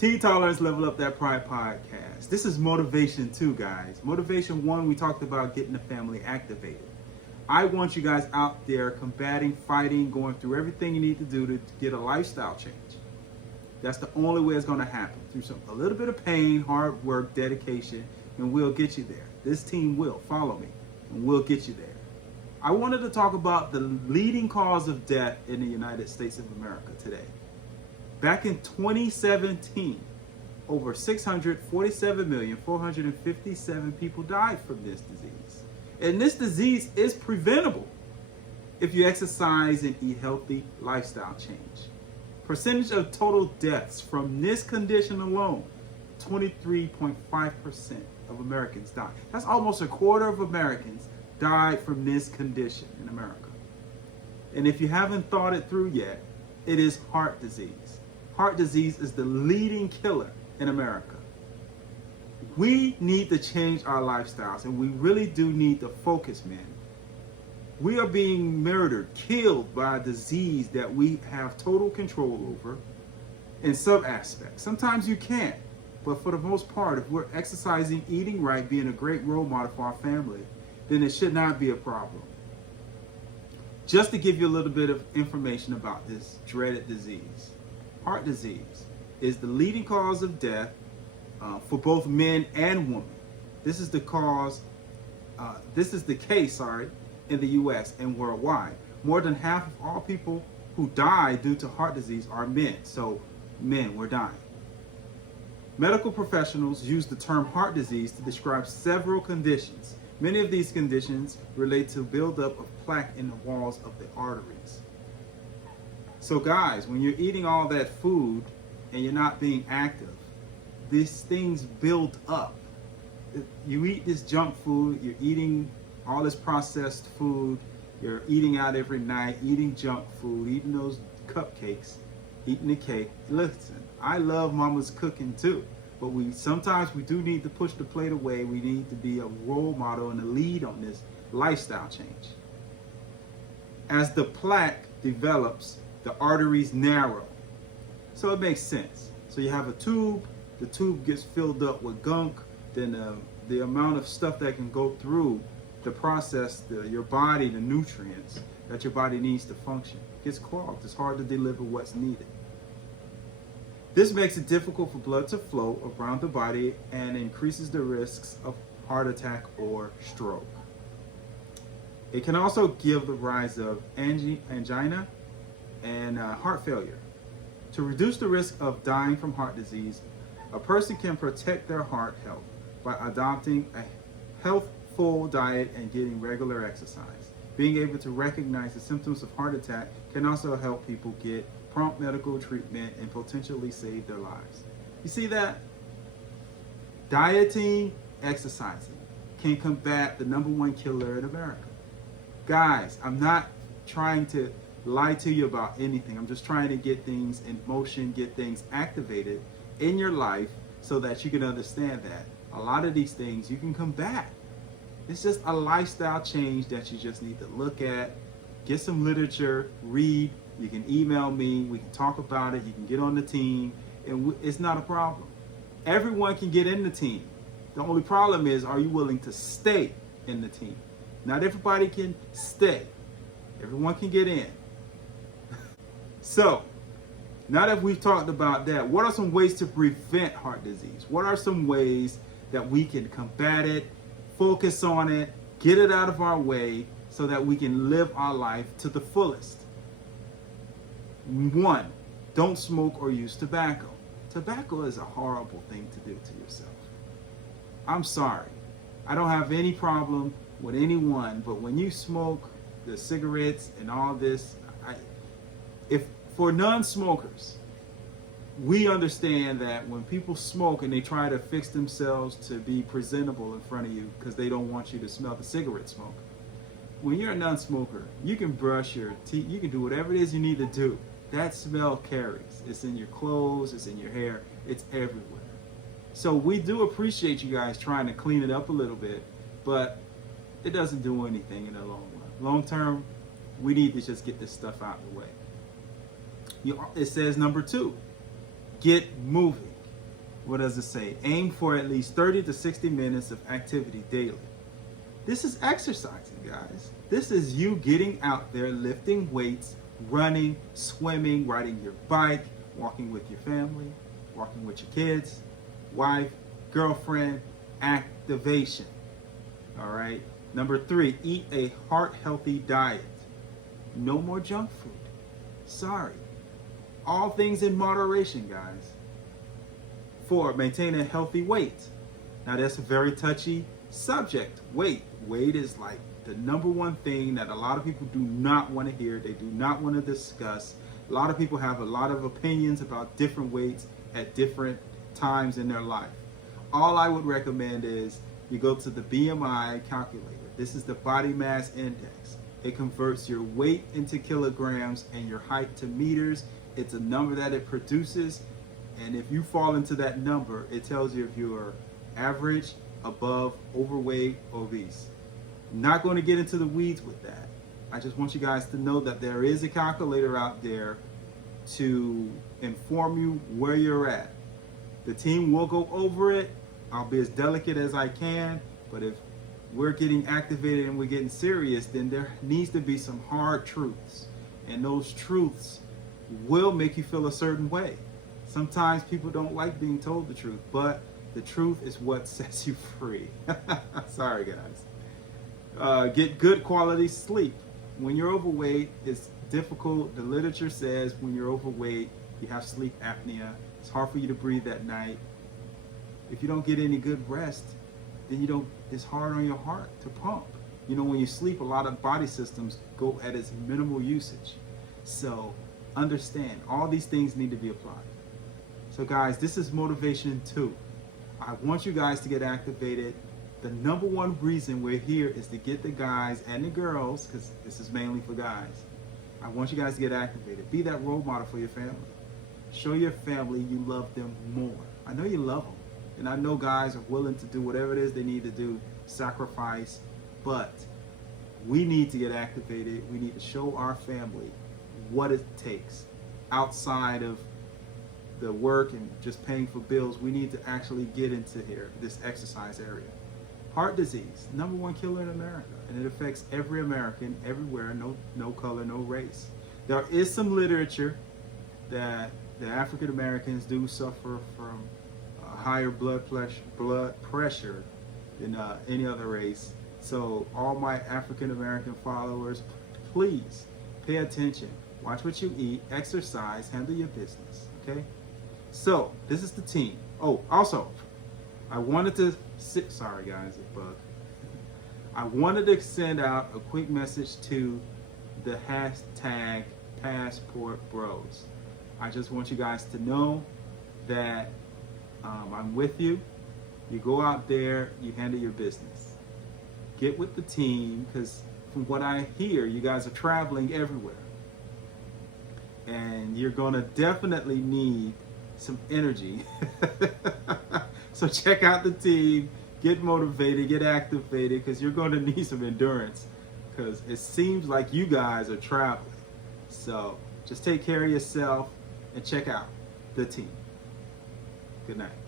Teen Tolerance Level Up That Pride podcast. This is motivation 2, guys. Motivation 1, we talked about getting the family activated. I want you guys out there combating, fighting, going through everything you need to do to get a lifestyle change. That's the only way it's going to happen. Through a little bit of pain, hard work, dedication, and we'll get you there. This team will. Follow me, and we'll get you there. I wanted to talk about the leading cause of death in the United States of America today. Back in 2017, over 647,457 people died from this disease. And this disease is preventable if you exercise and eat healthy lifestyle change. Percentage of total deaths from this condition alone, 23.5% of Americans died. That's almost a quarter of Americans died from this condition in America. And if you haven't thought it through yet, it is heart disease. Heart disease is the leading killer in America. We need to change our lifestyles, and we really do need to focus, man. We are being murdered, killed by a disease that we have total control over in some aspects. Sometimes you can't, but for the most part, if we're exercising, eating right, being a great role model for our family, then it should not be a problem. Just to give you a little bit of information about this dreaded disease. Heart disease is the leading cause of death for both men and women. This is the case, in the U.S. and worldwide. More than half of all people who die due to heart disease are men. So men, we're dying. Medical professionals use the term heart disease to describe several conditions. Many of these conditions relate to buildup of plaque in the walls of the arteries. So guys, when you're eating all that food and you're not being active, these things build up. You eat this junk food, you're eating all this processed food, you're eating out every night, eating junk food, eating those cupcakes, eating the cake. Listen, I love mama's cooking too, but sometimes we do need to push the plate away. We need to be a role model and a lead on this lifestyle change. As the plaque develops, the arteries narrow. So it makes sense. So you have a tube, the tube gets filled up with gunk, then the amount of stuff that can go through the process, your body, the nutrients that your body needs to function, gets clogged. It's hard to deliver what's needed. This makes it difficult for blood to flow around the body and increases the risks of heart attack or stroke. It can also give the rise of angina and heart failure. To reduce the risk of dying from heart disease, a person can protect their heart health by adopting a healthful diet and getting regular exercise. Being able to recognize the symptoms of heart attack can also help people get prompt medical treatment and potentially save their lives. You see that? Dieting, exercising can combat the #1 killer in America. Guys, I'm not trying to lie to you about anything. I'm just trying to get things in motion, get things activated in your life so that you can understand that a lot of these things you can combat. It's just a lifestyle change that you just need to look at, get some literature, read. You can email me, we can talk about it, you can get on the team, and it's not a problem. Everyone can get in the team. The only problem is, are you willing to stay in the team? Not everybody can stay. Everyone can get in. So, now that we've talked about that, what are some ways to prevent heart disease? What are some ways that we can combat it, focus on it, get it out of our way so that we can live our life to the fullest? 1, don't smoke or use tobacco. Tobacco is a horrible thing to do to yourself. I'm sorry. I don't have any problem with anyone, but when you smoke the cigarettes and all this, if for non-smokers, we understand that when people smoke and they try to fix themselves to be presentable in front of you because they don't want you to smell the cigarette smoke. When you're a non-smoker, you can brush your teeth, you can do whatever it is you need to do. That smell carries. It's in your clothes, it's in your hair, it's everywhere. So we do appreciate you guys trying to clean it up a little bit, but it doesn't do anything in the long run. Long term, we need to just get this stuff out of the way. It says number 2, get moving. What does it say? Aim for at least 30 to 60 minutes of activity daily. This is exercising, guys. This is you getting out there, lifting weights, running, swimming, riding your bike, walking with your family, walking with your kids, wife, girlfriend, activation. All right. Number 3, eat a heart-healthy diet. No more junk food. Sorry. All things in moderation, guys. 4, maintain a healthy weight. Now that's a very touchy subject. Weight is like the number one thing that a lot of people do not want to hear. They do not want to discuss. A lot of people have a lot of opinions about different weights at different times in their life. All I would recommend is you go to the BMI calculator. This is the body mass index. It converts your weight into kilograms and your height to meters. It's a number that it produces. And if you fall into that number, it tells you if you're average, above, overweight, obese. I'm not going to get into the weeds with that. I just want you guys to know that there is a calculator out there to inform you where you're at. The team will go over it. I'll be as delicate as I can, but if we're getting activated and we're getting serious, then there needs to be some hard truths. And those truths will make you feel a certain way. Sometimes people don't like being told the truth, but the truth is what sets you free. Sorry, guys. Get good quality sleep. When you're overweight, it's difficult. The literature says when you're overweight, you have sleep apnea. It's hard for you to breathe at night. If you don't get any good rest, then it's hard on your heart to pump. You know, when you sleep, a lot of body systems go at its minimal usage. So understand, all these things need to be applied. So guys, this is motivation 2. I want you guys to get activated. The number one reason we're here is to get the guys and the girls, because this is mainly for guys. I want you guys to get activated. Be that role model for your family. Show your family you love them more. I know you love them. And I know guys are willing to do whatever it is they need to do, sacrifice, but we need to get activated. We need to show our family what it takes outside of the work and just paying for bills. We need to actually get into here, this exercise area. Heart disease, number one killer in America, and it affects every American, everywhere, no color, no race. There is some literature that the African Americans do suffer from higher blood pressure than any other race. So all my African American followers, please pay attention. Watch what you eat, exercise, handle your business, okay? So this is the team. Oh, also, I wanted to, sorry guys, a bug. I wanted to send out a quick message to the hashtag Passport Bros. I just want you guys to know that I'm with you. You go out there, you handle your business. Get with the team, because from what I hear, you guys are traveling everywhere. And you're gonna definitely need some energy. So check out the team, get motivated, get activated, because you're gonna need some endurance, because it seems like you guys are traveling. So just take care of yourself and check out the team. Good night.